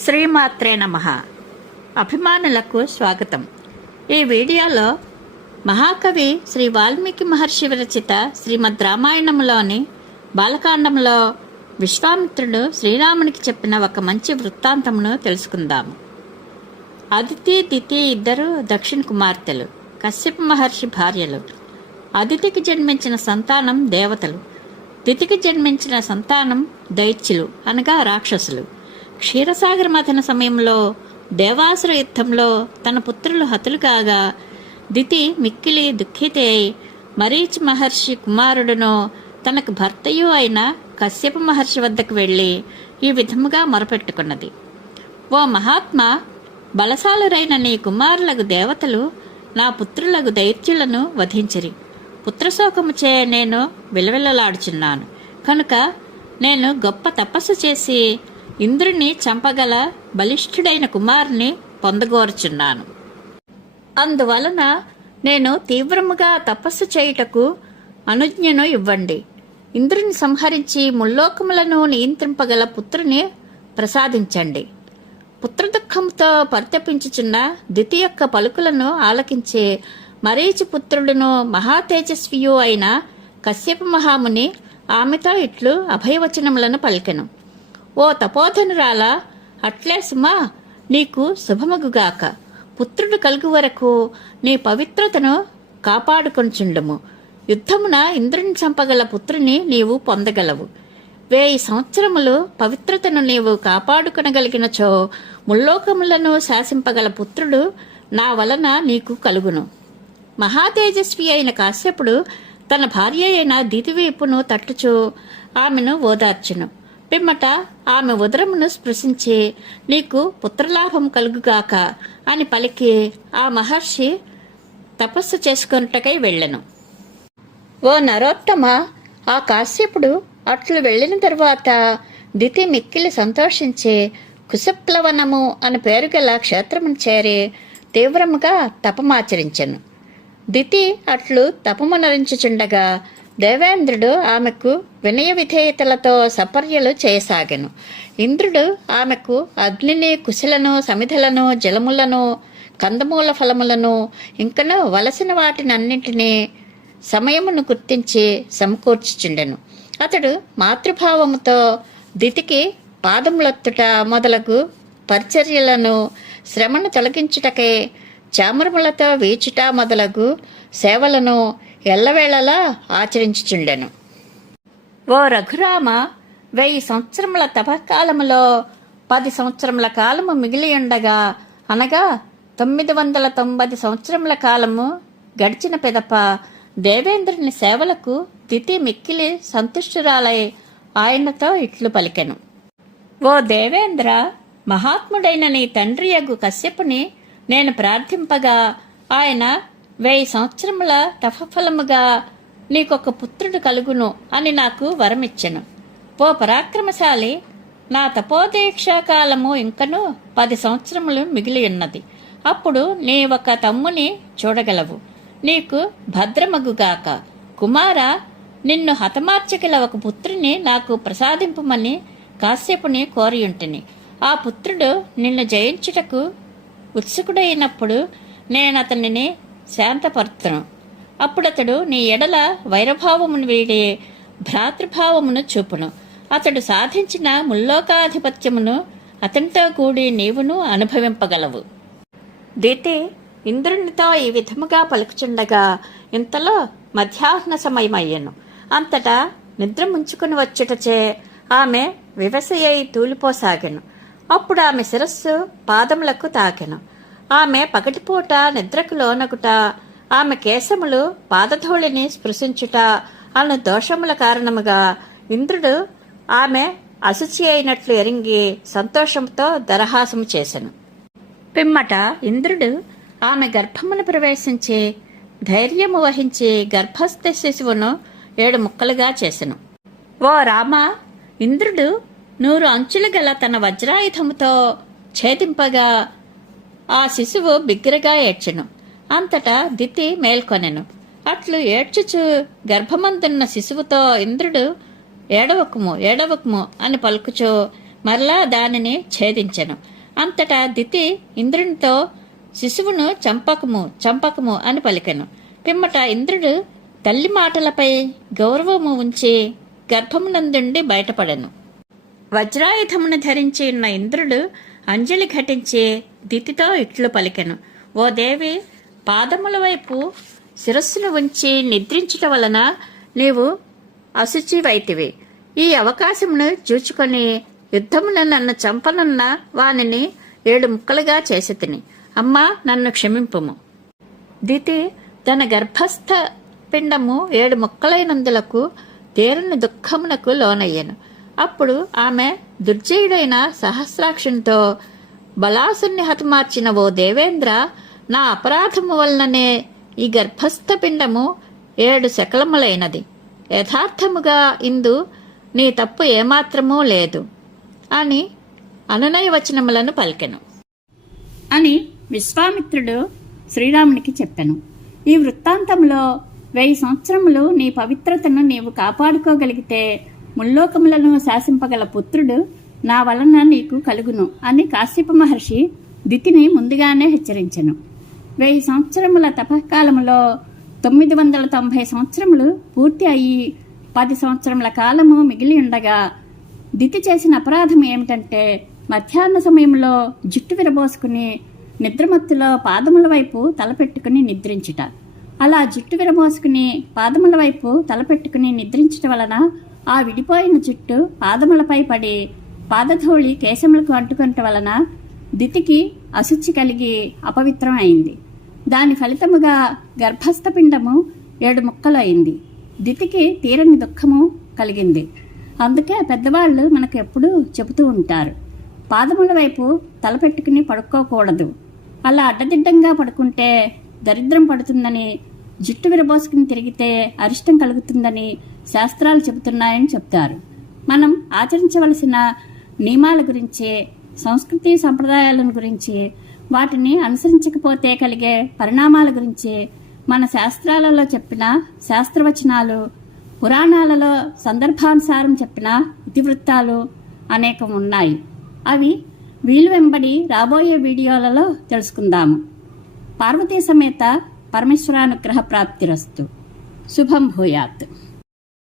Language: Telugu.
శ్రీమాత్రే నమః. అభిమానులకు స్వాగతం. ఈ వీడియోలో మహాకవి శ్రీ వాల్మీకి మహర్షి విరచిత శ్రీమద్ రామాయణంలోని బాలకాండంలో విశ్వామిత్రుడు శ్రీరామునికి చెప్పిన ఒక మంచి వృత్తాంతమును తెలుసుకుందాము. అదితి, దితి ఇద్దరు దక్షిణ కుమార్తెలు, కశ్యప మహర్షి భార్యలు. అదితికి జన్మించిన సంతానం దేవతలు, దితికి జన్మించిన సంతానం దైత్యులు అనగా రాక్షసులు. క్షీరసాగర మథన సమయంలో దేవాసుర యుద్ధంలో తన పుత్రులు హతులు కాగా దితి మిక్కిలి దుఃఖితే అయి మరీచి మహర్షి కుమారుడును తనకు భర్తయు అయిన కశ్యప మహర్షి వద్దకు వెళ్ళి ఈ విధముగా మొరపెట్టుకున్నది. ఓ మహాత్మా, బలశాలురైన నీ కుమారులకు దేవతలు నా పుత్రులకు దైత్యులను వధించిరి. పుత్రశోకముచే నేను విలవిలలాడుచున్నాను. కనుక నేను గొప్ప తపస్సు చేసి ఇంద్రుని చంపగల బలిష్ఠుడైన కుమారుని పొందగోరుచున్నాను. అందువలన నేను తీవ్రముగా తపస్సు చేయుటకు అనుజ్ఞను ఇవ్వండి. ఇంద్రుని సంహరించి ముల్లోకములను నియంత్రింపగల పుత్రుని ప్రసాదించండి. పుత్రదుఃఖంతో పరితపించుచున్న దితి యొక్క పలుకులను ఆలకించే మరీచి పుత్రుడును మహాతేజస్వియు అయిన కశ్యప మహాముని ఆమెతో ఇట్లు అభయవచనములను పలికెను. ఓ తపోధనురాల, అట్లే సుమా, నీకు శుభమగుగాక. పుత్రుడు కలుగు వరకు నీ పవిత్రతను కాపాడుకొంచుండుము. యుద్ధమున ఇంద్రుని చంపగల పుత్రుని నీవు పొందగలవు. 1000 సంవత్సరములు పవిత్రతను నీవు కాపాడుకొనగలిగినచో ముల్లోకములను శాసింపగల పుత్రుడు నా వలన నీకు కలుగును. మహాతేజస్వి అయిన కాశ్యపుడు తన భార్య అయిన దితివైపును తట్టుచు ఆమెను ఓదార్చెను. పిమ్మట ఆమె ఉదరమును స్పృశించి నీకు పుత్రలాభం కలుగుగాక అని పలికి ఆ మహర్షి తపస్సు చేసుకొనుటకై వెళ్ళెను. ఓ నరోత్తమ, ఆ కాశ్యపుడు అట్లు వెళ్ళిన తరువాత దితి మిక్కిలి సంతోషించి కుశప్లవనము అని పేరు గల క్షేత్రమును చేరి తీవ్రముగా తపమాచరించెను. దితి అట్లు తపమునరించుచుండగా దేవేంద్రుడు ఆమెకు వినయ విధేయతలతో సపర్యలు చేయసాగెను. ఇంద్రుడు ఆమెకు అగ్నిని, కుశలను, సమిధలను, జలములను, కందమూల ఫలములను ఇంకనూ వలసిన వాటినన్నింటినీ సమయమును గుర్తించి సమకూర్చుచుండెను. అతడు మాతృభావముతో దితికి పాదములొత్తుట మొదలగు పరిచర్యలను, శ్రమను తొలగించుటకే చామరములతో వీచుట మొదలగు సేవలను ఎల్లవేళలా ఆచరించుచుండెను. ఓ రఘురామ, 1000 సంవత్సరముల తపకాలములో 10 సంవత్సరముల కాలము మిగిలియుండగా, అనగా 990 సంవత్సరముల కాలము గడిచిన పిదప దేవేంద్రుని సేవలకు దితి మిక్కిలి సంతుష్టురాలై ఆయనతో ఇట్లు పలికెను. ఓ దేవేంద్ర, మహాత్ముడైన నీ తండ్రి యగు కశ్యపుని నేను ప్రార్థింపగా ఆయన 1000 సంవత్సరముల తపఫలముగా నీకొక పుత్రుడు కలుగును అని నాకు వరమిచ్చెను. ఓ పరాక్రమశాలి, నా తపోదీక్షాకాలము ఇంకనూ 10 సంవత్సరములు మిగిలి ఉన్నది. అప్పుడు నీ ఒక తమ్ముని చూడగలవు. నీకు భద్రమగుగాక. కుమార, నిన్ను హతమార్చగల ఒక పుత్రుని నాకు ప్రసాదింపమని కాశ్యపుని కోరియుంటిని. ఆ పుత్రుడు నిన్ను జయించుటకు ఉత్సుకుడైనప్పుడు నేనతనిని శాంతపరుతును. అప్పుడతడు నీ ఎడల వైరభావమును వీడి భ్రాతృభావమును చూపును. అతడు సాధించిన ముల్లోకాధిపత్యమును అతనితో కూడి నీవును అనుభవింపగలవు. దితి ఇంద్రునితో ఈ విధముగా పలుకుచుండగా ఇంతలో మధ్యాహ్న సమయమయ్యను. అంతటా నిద్ర ముంచుకుని వచ్చుటచే ఆమె వివశయై తూలిపోసాగెను. అప్పుడు ఆమె శిరస్సు పాదములకు తాకెను. ఆమె పగటిపూట నిద్రకు లోనగుట, ఆమె కేశములు పాదధూళిని స్పృశించుట అను దోషముల కారణముగా ఇంద్రుడు ఆమె అశుచి అయినట్లు ఎరింగి సంతోషంతో దరహాసము చేసెను. పిమ్మట ఇంద్రుడు ఆమె గర్భమును ప్రవేశించి ధైర్యము వహించి గర్భస్థ శిశువును 7 ముక్కలుగా చేసెను. ఓ రామ, ఇంద్రుడు 100 అంచులు గల తన వజ్రాయుధముతో ఛేదింపగా ఆ శిశువు బిగ్గరగా ఏడ్చెను. అంతటా దితి మేల్కొనెను. అట్లు ఏడ్చుచు గర్భమందున్న శిశువుతో ఇంద్రుడు ఏడవకుము ఏడవకుము అని పలుకుచో మరలా దానిని ఛేదించెను. అంతటా దితి ఇంద్రునితో శిశువును చంపకము అని పలికెను. పిమ్మట ఇంద్రుడు తల్లి మాటలపై గౌరవము ఉంచి గర్భమునందుండి బయటపడెను. వజ్రాయుధమును ధరించి ఉన్న ఇంద్రుడు అంజలి ఘటించి దితితో ఇట్లు పలికెను. ఓ దేవి, పాదముల వైపు శిరస్సును ఉంచి నిద్రించుట వలన నీవు అశుచివైతివి. ఈ అవకాశమును చూచుకొని యుద్ధమున నన్ను చంపనున్న వానిని 7 ముక్కలుగా చేసి తిని. అమ్మా, నన్ను క్షమింపుము. దితి తన గర్భస్థ పిండము 7 ముక్కలైనందులకు తీరని దుఃఖమునకు లోనయ్యను. అప్పుడు ఆమె దుర్జయుడైన సహస్రాక్షునితో, బలాసుని హతమార్చిన ఓ దేవేంద్ర, నా అపరాధము వలననే ఈ గర్భస్థ పిండము 7 శకలములైనది. యథార్థముగా ఇందు నీ తప్పు ఏమాత్రమూ లేదు అని అనునయ వచనములను పలికెను అని విశ్వామిత్రుడు శ్రీరామునికి చెప్పెను. ఈ వృత్తాంతంలో 1000 సంవత్సరములు నీ పవిత్రతను నీవు కాపాడుకోగలిగితే ముల్లోకములను శాసింపగల పుత్రుడు నా వలన నీకు కలుగును అని కాశ్యప మహర్షి దితిని ముందుగానే హెచ్చరించెను. 1000 సంవత్సరముల తపకాలములో 990 సంవత్సరములు పూర్తి అయ్యి 10 సంవత్సరముల కాలము మిగిలి ఉండగా దితి చేసిన అపరాధం ఏమిటంటే మధ్యాహ్న సమయంలో జుట్టు విరబోసుకుని నిద్రమత్తులో పాదముల వైపు తలపెట్టుకుని నిద్రించుట. అలా జుట్టు విరబోసుకుని పాదముల వైపు తలపెట్టుకుని నిద్రించటం వలన ఆ విడిపోయిన జుట్టు పాదములపై పడి పాదధూళి కేశములకు అంటుకొనటం వలన దితికి అశుచి కలిగి అపవిత్రం అయింది. దాని ఫలితముగా గర్భస్థ పిండము 7 ముక్కలు అయింది. దితికి తీరని దుఃఖము కలిగింది. అందుకే పెద్దవాళ్ళు మనకు ఎప్పుడూ చెబుతూ ఉంటారు, పాదముల వైపు తలపెట్టుకుని పడుకోకూడదు. అలా అడ్డదిడ్డంగా పడుకుంటే దరిద్రం పడుతుందని, జుట్టు విరబోసుకుని తిరిగితే అరిష్టం కలుగుతుందని శాస్త్రాలు చెబుతున్నాయని చెప్తారు. మనం ఆచరించవలసిన నియమాల గురించి, సంస్కృతి సంప్రదాయాలను గురించి, వాటిని అనుసరించకపోతే కలిగే పరిణామాల గురించి మన శాస్త్రాలలో చెప్పిన శాస్త్రవచనాలు, పురాణాలలో సందర్భానుసారం చెప్పిన ఇతివృత్తాలు అనేకం ఉన్నాయి. అవి వీలు వెంబడి రాబోయే వీడియోలలో తెలుసుకుందాము. పార్వతీ సమేత పరమేశ్వరానుగ్రహ ప్రాప్తిరస్తు. శుభం భూయాత్.